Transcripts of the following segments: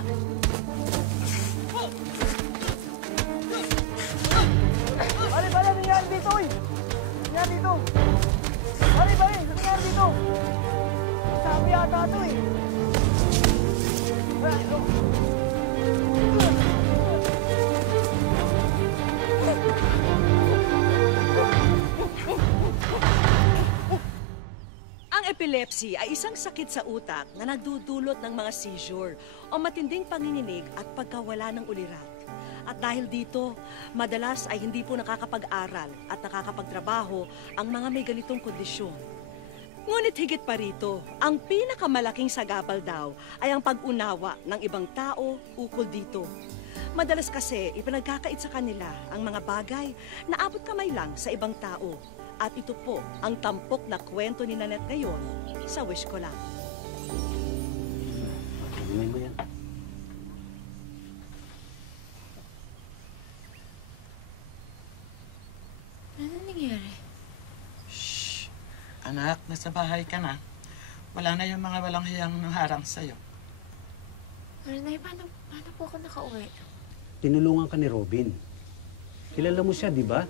Pare, ano nangyari dito, eh? Nangyari dito. Pare, ano nangyari dito? Sabi yata ito, eh. Ang epilepsy ay isang sakit sa utak na nagdudulot ng mga seizure o matinding panginginig at pagkawala ng ulirat. At dahil dito, madalas ay hindi po nakakapag-aral at nakakapagtrabaho ang mga may ganitong kondisyon. Ngunit higit pa rito, ang pinakamalaking sagabal daw ay ang pag-unawa ng ibang tao ukol dito. Madalas kasi ipinagkakait sa kanila ang mga bagay na abot kamay lang sa ibang tao. At ito po ang tampok na kwento ni Nanette ngayon sa Wish Ko Lang. Tingnan mo yan. Ano nangyari? Shh! Anak, nasa bahay ka na. Wala na yung mga walang hiyang harang sa'yo. Nanay, paano po ako nakauwi? Tinulungan ka ni Robin. Kilala mo siya, di ba?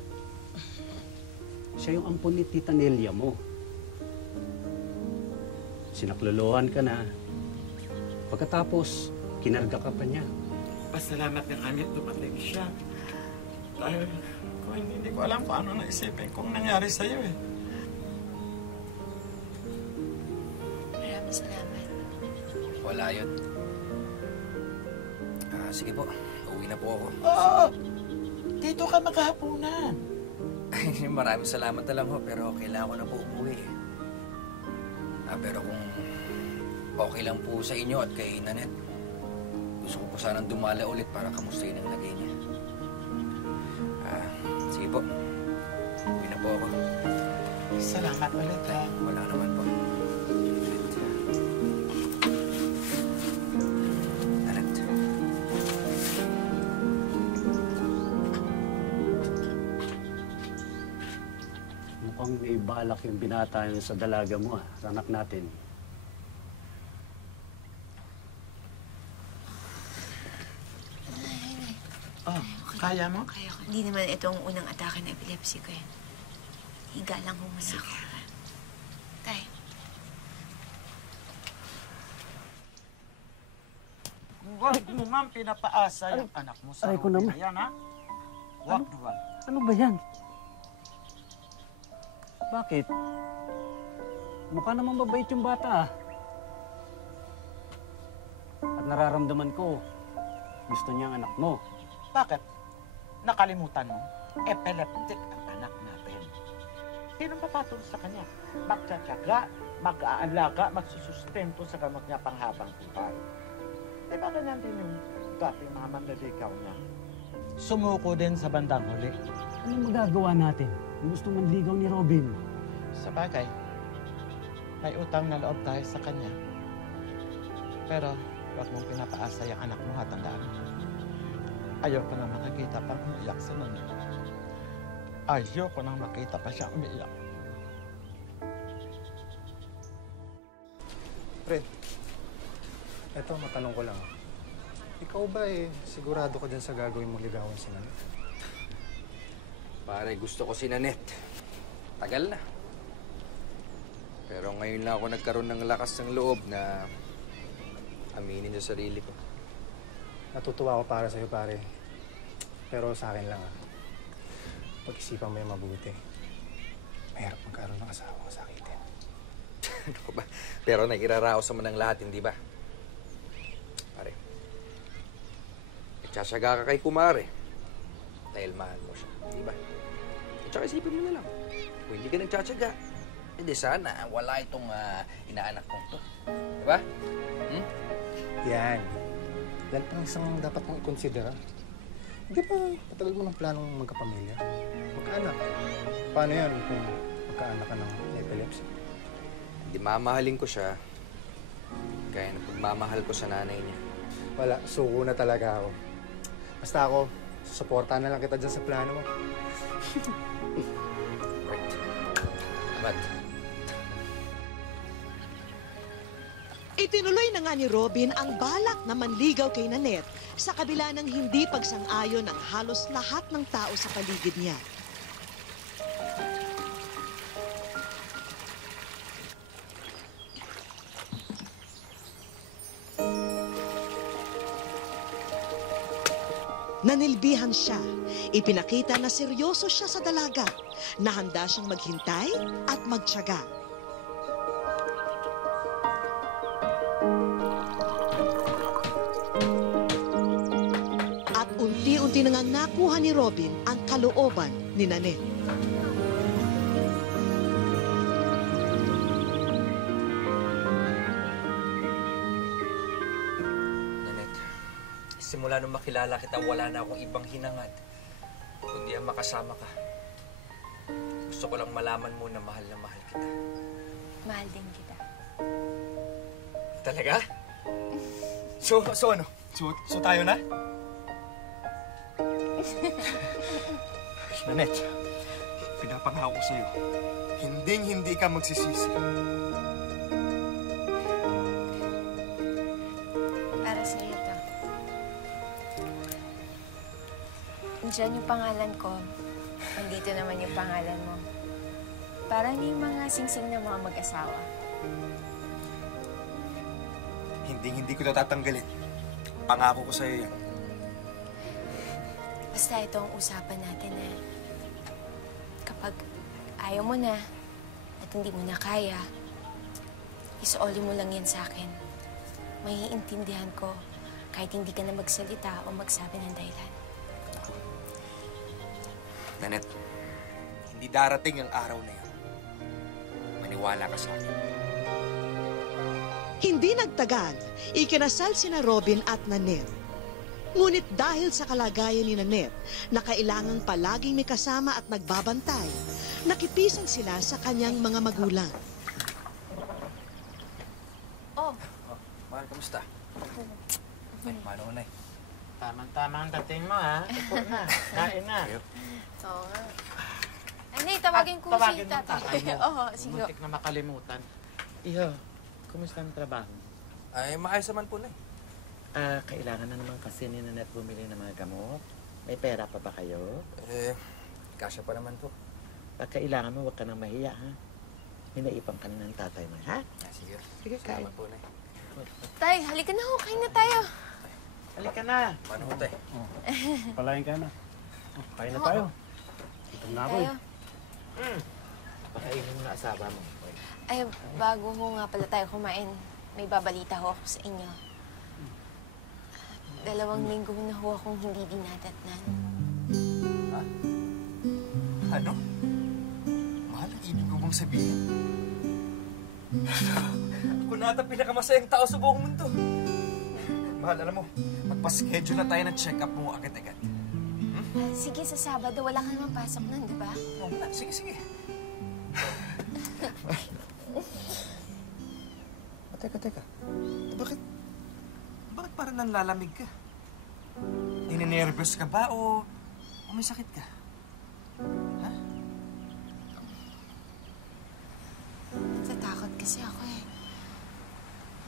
Siya yung ampon ni Tita Nelia mo. Sinaklolohan ka na. Pagkatapos, kinarga ka pa niya. Pasalamat ng kami dumating siya. Dahil kung hindi ko alam paano naisipin kung nangyari sa'yo eh. Maraming salamat. Wala yun. Sige po, uwi na po ako. Oo! Dito ka maghahaponan. Maraming salamat na lang ho, pero kailangan ko na po umuwi. Pero kung okay lang po sa inyo at kay Nanette, gusto ko po sanang dumala ulit para kamustahin ang lagay niya. Sige po, uwi na po ako. Salamat ulit ha. Wala naman po. Nanette. Mukhang may balak yung binata yun sa dalaga mo, sa anak natin. Oh, kaya mo? Kaya ko. Hindi naman itong unang atake na epilepsy ko yan. Higa lang ho muna ako. Tay. Huwag mo nga pinapaasa yung anak mo sa Aray ko naman. Yan, ha? Huwag naman. Ano ba yan? Bakit? Mukha naman mabait yung bata, ah. At nararamdaman ko, gusto niya ang anak mo. Bakit? Nakalimutan mo? Epileptic ang anak natin. Sino papatulong sa kanya? Magtsatsaga, mag-aalaga, magsusustento sa gamot niya panghabang buhay. Di ba ganyan din yung dati mga manliligaw niya? Sumuko din sa bandang huli. Anong magagawa natin? Kung gusto manligaw ni Robin. Sa bagay, may utang na loob tayo sa kanya. Pero huwag mong pinapaasa yung anak mo, tandaan mo. Ayoko nang makikita pang umiiyak si Nanette. Ayoko nang makita pa siya umiiyak. Fred, eto matanong ko lang. Ikaw ba sigurado ka dyan sa gagawin mong ligawan si Nanette? Pare, gusto ko si Nanette. Tagal na. Pero ngayon lang ako nagkaroon ng lakas ng loob na aminin sa sarili ko. Natutuwa ako para sa'yo, pare. Pero sa akin lang, pag-isipan mo yung mabuti. Mahirap magkaroon ng asawa ko sakitin. Ano ba? Pero nairaraos naman ng lahat, hindi ba? Pare, nagtsatsaga ka kay Kumare dahil mahal mo siya, hindi ba? At saka isipin mo na lang, kung hindi ka nagtsatsaga, hindi sana wala itong inaanak kong to. Diba? Yan. Yan pang isang dapat mong i-consider. Hindi ba patagal mo ng planong magkapamilya? Magkaanak. Paano yan kung magkaanak ka ng epilepsy? Hindi mamahalin ko siya, kaya na pagmamahal ko sa nanay niya. Wala, suko na talaga ako. Basta ako, susuportahan na lang kita dyan sa plano mo. Right. Salamat. Itinuloy na nga ni Robin ang balak na manligaw kay Nanette sa kabila ng hindi pagsang-ayon ng halos lahat ng tao sa paligid niya. Nanilbihan siya. Ipinakita na seryoso siya sa dalaga, na handa siyang maghintay at magtiyaga. At unti-unti nang nakuha ni Robin ang kalooban ni Nanette. Simula nung makilala kita, wala na akong ibang hinangad kundi ang makasama ka. Gusto ko lang malaman mo na mahal kita. Mahal din kita. Talaga? So ano? So tayo na? Nanette, pinapangako ko sa'yo, hindi ka magsisisi. Para sa'yo to. Diyan yung pangalan ko. Nandito naman yung pangalan mo. Parang yung mga singsing ng mga mag-asawa. Hindi ko ito tatanggalin. Pangako ko sa'yo yan. Basta ito ang usapan natin na kapag ayaw mo na at hindi mo na kaya, isoli mo lang yan sa akin. Maiintindihan ko kahit hindi ka na magsalita o magsabi ng dahilan. Nanette, hindi darating ang araw na yun. Maniwala ka sa akin. Hindi nagtagal, ikinasal sina Robin at Nanette. Ngunit dahil sa kalagayan ni Nanette na kailangang palaging may kasama at nagbabantay, nakipisan sila sa kanyang mga magulang. Oh, Mahal, kamusta? Ay, paano ko na eh? Tama-tama ang dating mo, ha? Upo na. Kain na. oo nga. Ay, tawagin ko si tatay. Oo, sige. Muntik na makalimutan. Iho, kumusta ang trabaho? Ay, maayos naman po na eh. Kailangan na naman kasi ni Nanette bumili ng mga gamot. May pera pa ba kayo? Kasya pa naman po. Pag kailangan mo, huwag ka nang mahiya, ha? Hinaipan ka na ng tatay mo, ha? Sige. Sige, kain. Salamat po na eh. Tay, halika na ho. Kain na tayo. Halika na. Paano ko tayo? Palayan ka na. Kain na tayo. Gutom na ako eh. Tayo. Pakainin mo na asawa mo. Ay, bago ho nga pala tayo kumain, may babalita ho ako sa inyo. 2 linggo na ho akong hindi dinadatnan. Ano? Mahal, ang ibig ko bang sabihin? Ako na ata pinakamasayang tao sa buong mundo. Mahal, alam mo, magpa-schedule na tayo ng check-up mo agad-agad. Sige, sa Sabado, wala ka naman pasok nun, di ba? Oo na, sige. Teka. Bakit parang nanlalamig ka? Ninenervous ka ba o may sakit ka? Ha? Natatakot kasi ako eh.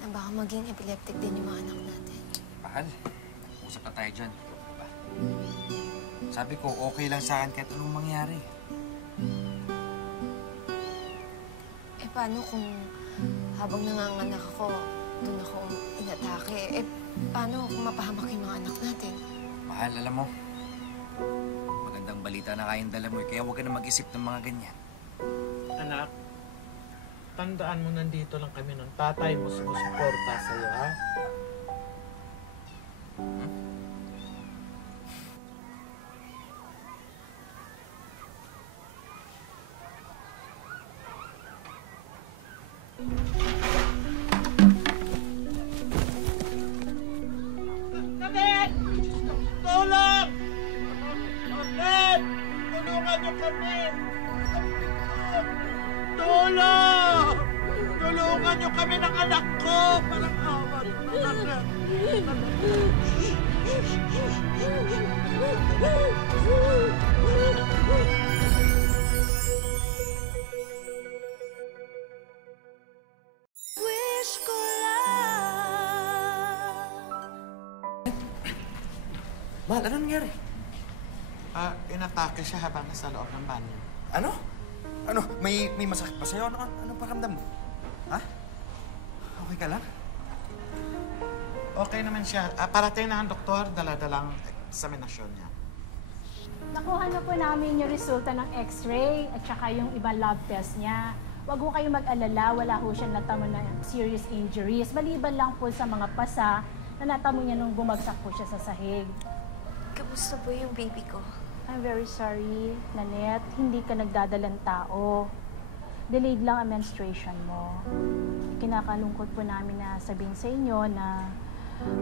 Na baka maging epileptic din yung mga anak natin. Mahal, usap na tayo dyan. Diba? Sabi ko, okay lang sa akin kahit anong mangyari. Eh, paano kung habang nanganganak ako, doon ako inatake? Eh, paano kung mapahamak yung mga anak natin? Mahal, alam mo, magandang balita na kayang dala mo eh, kaya huwag ka na mag-isip ng mga ganyan. Anak, tandaan mo nandito lang kami ng tatay mo sumusuporta sa'yo, ha? Nanette! Tulong! Nanette! Tulungan niyo kami! Tulong! Tulungan niyo kami ng anak ko! Parang awa na Nanette! Wish ko lang Mahal, ano nangyari? Inatake siya habang nasa loob ng banyo. Ano? Ano? May masakit pa sa'yo? Anong pakiramdam mo? Ha? Okay ka lang? Okay naman siya. Parating na ang doktor, dala-dalang eksaminasyon niya. Nakuha na po namin yung resulta ng x-ray at saka yung ibang lab test niya. Huwag ho kayong mag-alala, wala ho siya natamo na serious injuries. Maliban lang po sa mga pasa na natamo niya nung bumagsak po siya sa sahig. Kamusta po yung baby ko? I'm very sorry, Nanette. Hindi ka nagdadalang tao. Delayed lang ang menstruation mo. Kinakalungkot po namin na sabihin sa inyo na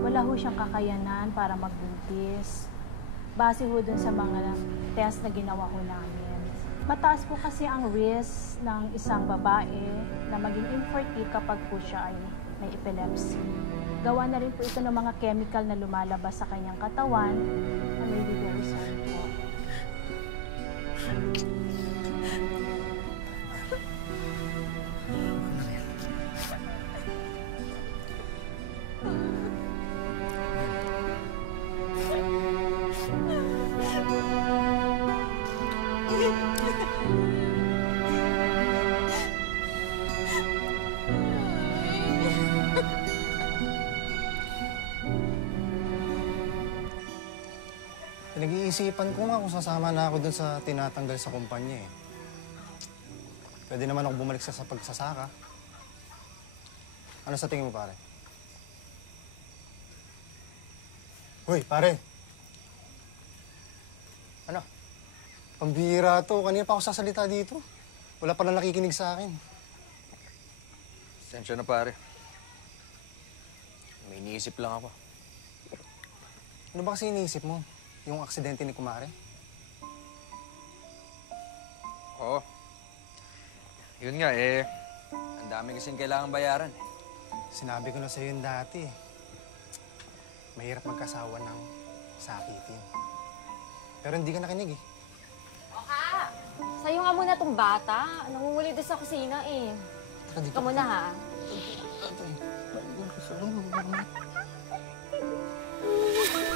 wala ho siyang kakayanan para magbuntis. Base ho dun sa mga test na ginawa ho namin. Mataas po kasi ang risk ng isang babae na maging infertile kapag po siya ay may epilepsy. Gawa na rin po ito ng mga chemical na lumalabas sa kanyang katawan. I'm really very sorry po. Pinag-iisipan ko nga kung sasama na ako dun sa tinatanggal sa kumpanya eh. Pwede naman ako bumalik sa pagsasaka. Ano sa tingin mo, pare? Hoy, pare! Ano? Pambihira to. Kanina pa ako sasalita dito. Wala pa na nakikinig sa akin. Sensya na, pare. May iniisip lang ako. Ano ba kasi iniisip mo? Yung aksidente ni Kumare? Oo. Yun nga, ang dami kasing kailangan bayaran. Sinabi ko na sa'yo yun dati. Mahirap magkasawa ng sakitin. Pero hindi ka nakinig eh. Oka! Sa'yo nga muna tong bata. Nangunguli doon sa kusina eh. Taka dito. Ikaw muna ha.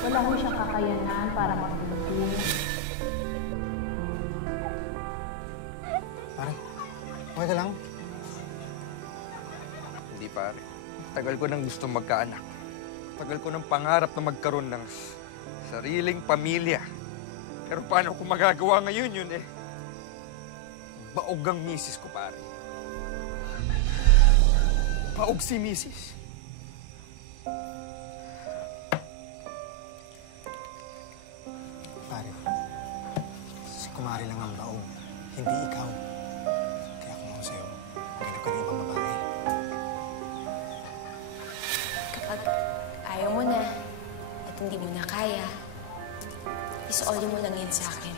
Wala ho siyang kakayanan para magbuntis. Pare, okay ka lang? Hindi, pare. Tagal ko nang gusto magkaanak. Tagal ko nang pangarap na magkaroon ng sariling pamilya. Pero paano ko magagawa ngayon yun eh? Baog ang misis ko, pare. Baog si misis. Pare, si Kumare lang ang baog, hindi ikaw. Kaya kung ako sa'yo, ganap ka na ibang babae. Kapag ayaw mo na at hindi mo na kaya, isoli mo lang yan sa akin.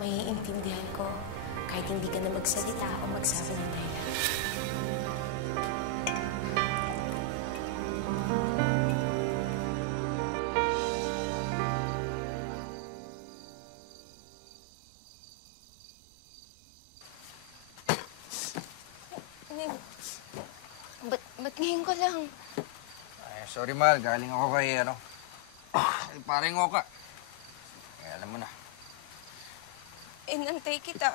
Maiintindihan ko kahit hindi ka na magsalita o magsabi ng dahilan. Ba't ngayon ko lang? Ay, sorry, mahal. Galing ako kay, kay paring Oka. Alam mo na. Inantay kita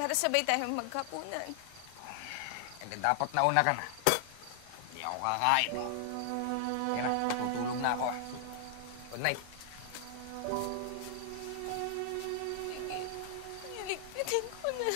para sabay tayo magkapunan. Hindi, dapat nauna ka na. Hindi ako kakain. Yan na, tutulog na ako. Good night. Sige, niligpitin ko na.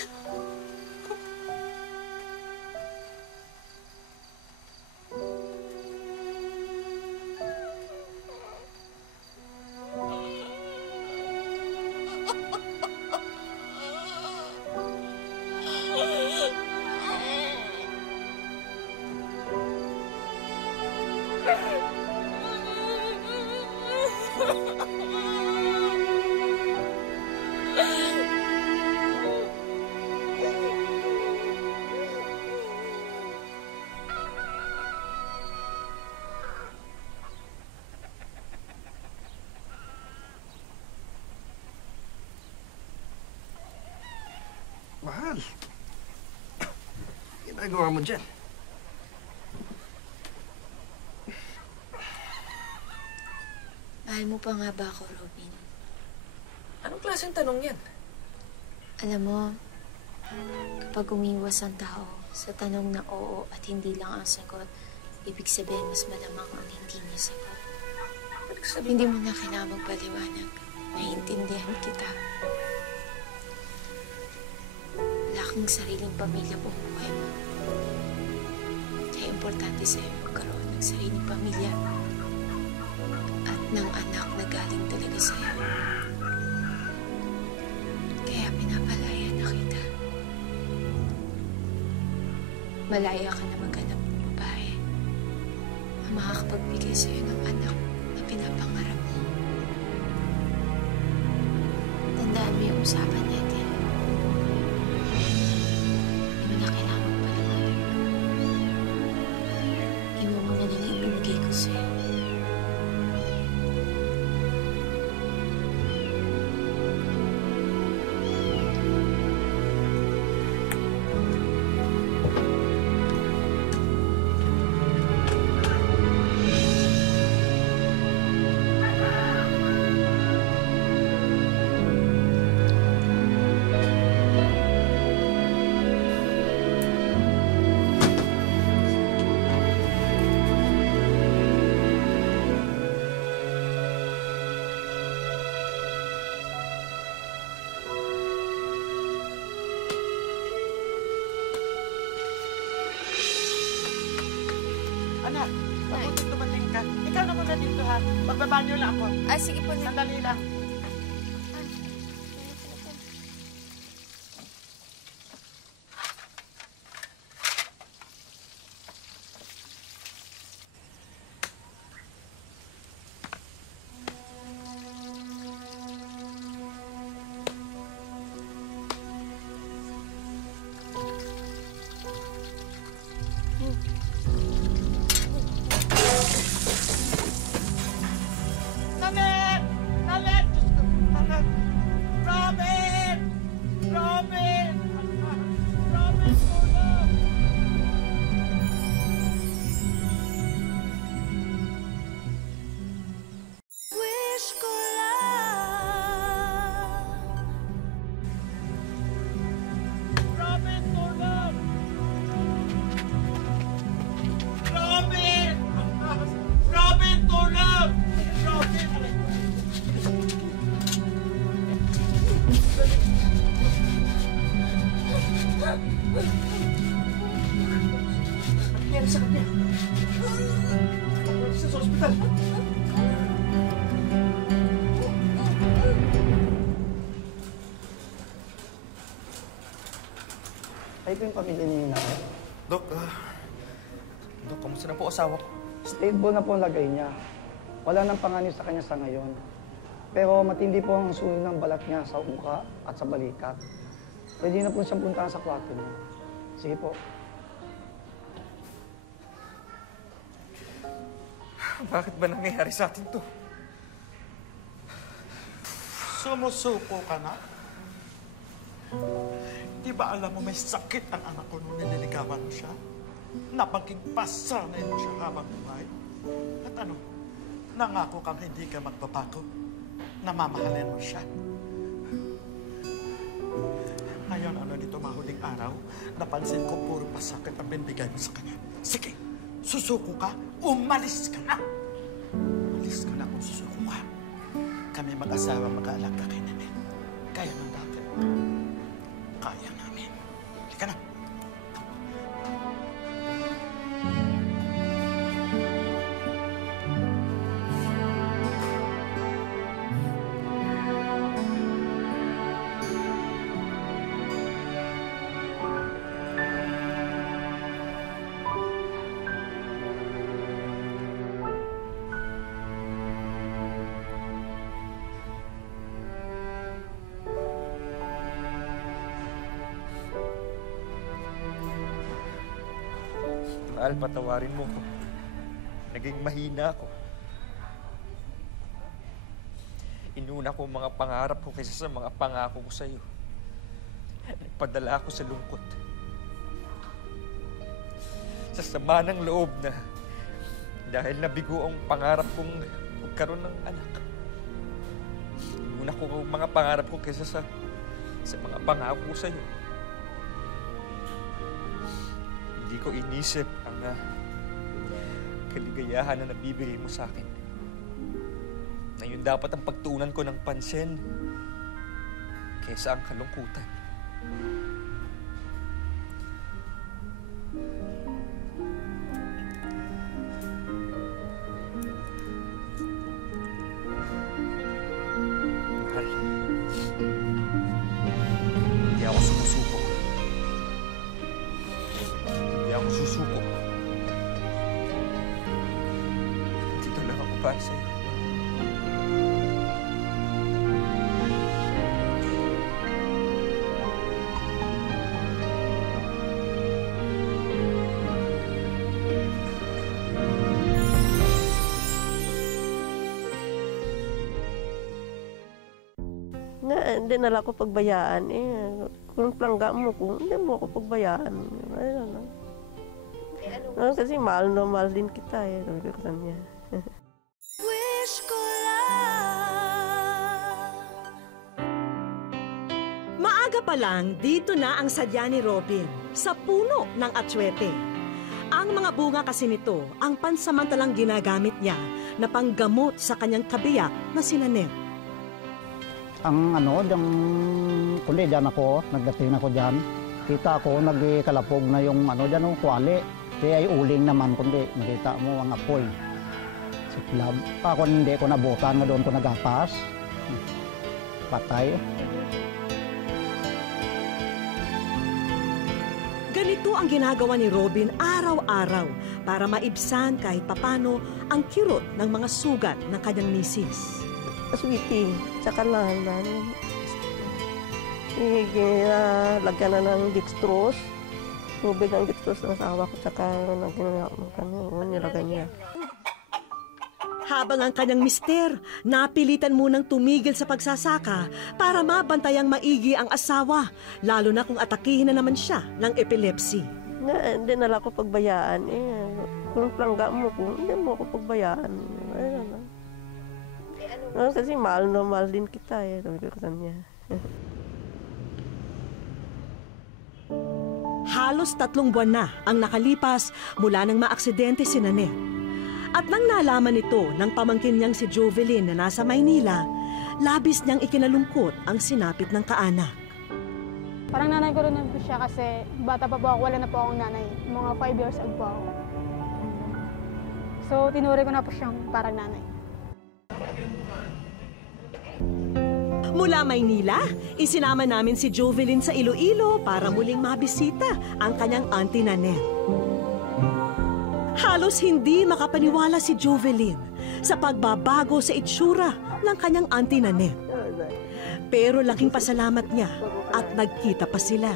Mahal. Ginagawa mo dyan. Mahal, Mahal mo pa nga ba ako, Robin? Anong klaseng tanong yan? Alam mo, kapag umiwas ang tao sa tanong na oo at hindi lang ang sagot, ibig sabihin mas malamang ang hindi niya sagot. Hindi mo na kailangan magpaliwanag. Naiintindihan kita. Wala kang sariling pamilya buong buhay mo. Kaya importante sa'yo magkaroon ng sariling pamilya at ng anak na galing talaga sa'yo. Kaya pinapalaya na kita. Malaya ka na maghanap ng babae na makakapagbigay sa'yo ng anak na pinapangarap mo. Tandaan mo yung usapan natin. Hindi mo na kailangan magpaliwanag. Iwan mo na lang yung ibinigay ko sa'yo. Anak, mabuti dumating ka. Ikaw na muna dito ha. Magbabanyo na ako. Sige po. Sandali lang. Nalet! Nalet! Diyos ko! Nalet! Robin! Robin! Robin, tulong! Wish ko lang. Robin, tulong! Robin! Robin, tulong! Robin! Ano nangyari sa kanya? Siya sa ospital. Ay, ito yung pamilya ni Nanay. Dok, Dok, kamusta na po asawa ko? Stable na po ang lagay niya. Wala nang panganib sa kanya sa ngayon. Pero matindi po ang sunog ng balat niya sa uka at sa balikat. Pwede na po siyang puntahan sa kwarto niya. Sige po. Bakit ba nangyayari sa atin to? Sumusuko ka na? Di ba alam mo may sakit ang anak ko nung nililigawan mo siya? Napaging pasanay mo siya habang buhay? At ano? Nangako kang hindi ka magbabago? Namamahalin mo siya? Ngayon, ano dito mahuling araw, napansin ko puro pasakit ang binibigay mo sa kanya. Sige, susuko ka, umalis ka na! Umalis ka na kung susuko ka. Kami mag-asawa mag-aalaga kay Nanay. Kaya ng dati. Kaya namin. Halika na. Mahal, patawarin mo ko. Naging mahina ako. Inuna ko ang mga pangarap ko kaysa sa mga pangako ko sa'yo. Nagpadala ako sa lungkot. Sa sama ng loob na dahil nabigo ang pangarap kong magkaroon ng anak. inuna ko ang mga pangarap ko kaysa sa mga pangako ko sa'yo. Hindi ko inisip ang kaligayahan na nabibigay mo sa akin. Na yun dapat ang pagtuunan ko ng pansin kaysa ang kalungkutan. Mahal, hindi ako sumusuko. Hindi ako susuko. Dito lang ako para sa'yo. Hindi nala ko pagbayaan kung plangga mo ko, hindi mo ako pagbayaan. Ayun lang. Kasi mahal na mahal din kita sabi ko sa kanya. Wish ko lang. Maaga pa lang, dito na ang sadya ni Robin sa puno ng atsuete. Ang mga bunga kasi nito ang pansamantalang ginagamit niya na panggamot sa kanyang kabiyak na si Nanette. Ang kundi dyan ako, nagdating ako dyan. Kita ko, nagkalapog na yung dyan yung kwali. Kaya ay uling naman, kundi nakita mo ang apoy. Sa club. Ako hindi ko nabutan nga doon ko nagapas. Patay. Ganito ang ginagawa ni Robin araw-araw para maibsan kahit papano ang kirot ng mga sugat ng kanyang misis. Sweetie, tsaka lang lagyan na ng dextrose. Tubig ang dextrose ng asawa ko, tsaka nilagay niya. Habang ang kanyang mister, napilitan munang tumigil sa pagsasaka para mabantayang maigi ang asawa, lalo na kung atakihin na naman siya ng epilepsy. Hindi nala ko pagbayaan kung plangga mo ko, hindi mo ako pagbayaan. Ayun lang. Kasi mahal na mahal din kita sabi ko sa kanya. Halos 3 buwan na ang nakalipas mula nang maaksidente si Nanette. At nang nalaman nito ng pamangkin niyang si Jovelyn na nasa Maynila, labis niyang ikinalungkot ang sinapit ng kaanak. Parang nanay ko rin po siya kasi bata pa po ako, wala na po akong nanay. Mga 5 years old po ako. So, tinuri ko na po siyang parang nanay. Mula Maynila, isinama namin si Jovelyn sa Iloilo para muling mabisita ang kanyang auntie Nanette. Halos hindi makapaniwala si Jovelyn sa pagbabago sa itsura ng kanyang auntie Nanette. Pero laking pasalamat niya at nagkita pa sila.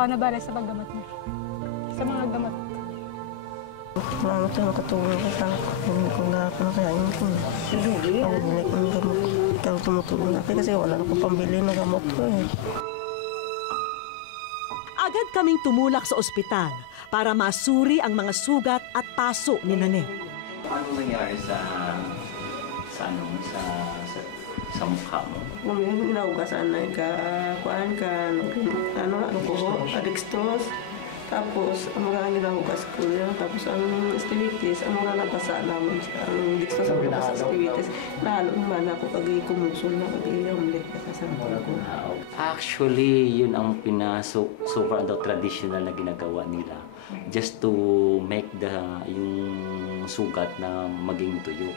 Ako na bala sa paggamot niya. Sa mga gamot. Salamat sa nakatulong ka sa kung nakakain ko. Ako binay ko ng gamot. Ikaw tumutulong na kasi wala na akong pambili ng gamot ko Agad kaming tumulak sa ospital para masuri ang mga sugat at paso ni Nanette. Ano nangyari sa mukha mo? Kung inaugasan na kuhaan ka, adextrose. Tapos, ang mga ginahugas ko yun. Tapos, ang stevitis, ang mga nabasa naman siya. Ang dextrose ang nabasa sa stevitis. Nalo naman ako pag-ikumusul na pag-iamlit sa ko. Actually, yun ang super traditional na ginagawa nila. Just to make yung sugat na maging tuyo.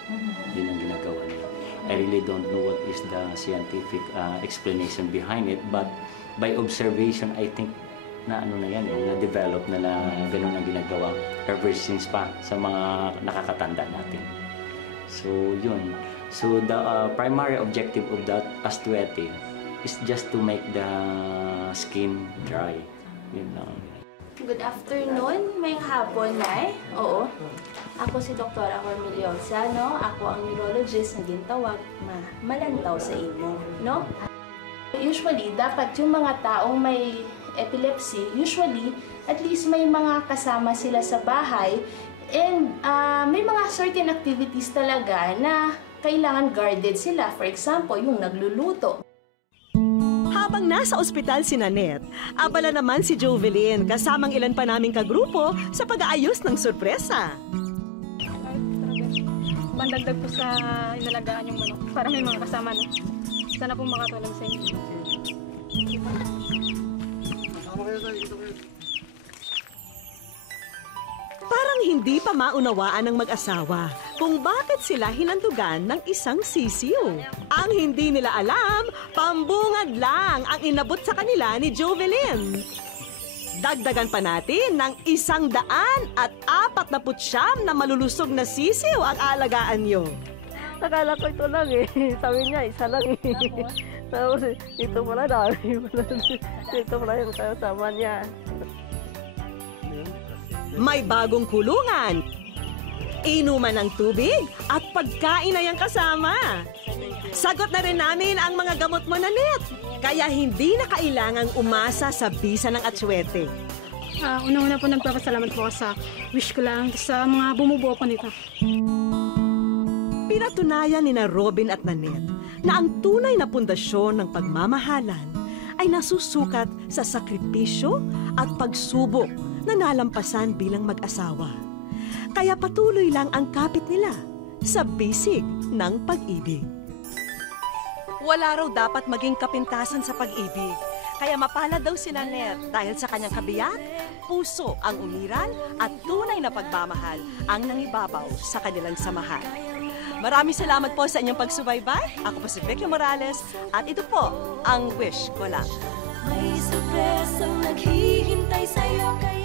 Yun ang ginagawa nila. I really don't know what is the scientific explanation behind it, but by observation, I think na na-develop na ganun ang ginagawa ever since pa sa mga nakakatanda natin. So, yun. So, the primary objective of that astuete is just to make the skin dry. Yun lang. Good afternoon, may hapon, Nay. Oo. Ako si Dr. Cormeliosa, no? Ako ang neurologist na gintawag malantaw sa imo, no? Usually, dapat yung mga taong may epilepsy, usually, at least may mga kasama sila sa bahay and may mga certain activities talaga na kailangan guarded sila. For example, yung nagluluto. Habang nasa ospital si Nanette, abala naman si Jovelyn kasamang ilan pa naming kagrupo sa pag-aayos ng sorpresa. Bandagdag po sa inalagaan yung manok para may mga kasama na. Sana po makatulong sa inyo. Parang hindi pa maunawaan ng mag-asawa kung bakit sila hinandugan ng isang sisiw. Ang hindi nila alam, pambungad lang ang inabot sa kanila ni Jovelyn. Dagdagan pa natin ng 149 na malulusog na sisiw ang alagaan nyo. Akala ko ito lang eh. Sabi niya, isa lang eh. Tapos ito pala dami. Ito pala yung sama niya. May bagong kulungan, inuman ng tubig at pagkain ay ang kasama. Sagot na rin namin ang mga gamot mo, Nanette. Kaya hindi na kailangang umasa sa bisa ng atswete. Una-una po nagpapasalamat po ako sa wish ko lang sa mga bumubuo po nito. Pinatunayan ni na Robin at Nanette na ang tunay na pundasyon ng pagmamahalan ay nasusukat sa sakripisyo at pagsubok na nalampasan bilang mag-asawa. Kaya patuloy lang ang kapit nila sa bisig ng pag-ibig. Wala raw dapat maging kapintasan sa pag-ibig. Kaya mapalad daw si Nanette dahil sa kanyang kabiyak, puso ang umiral at tunay na pagmamahal ang nangibabaw sa kanilang samahan. Maraming salamat po sa inyong pagsubaybay. Ako po si Vicky Morales at ito po ang Wish Ko Lang. May sorpresang naghihintay sa'yo kaya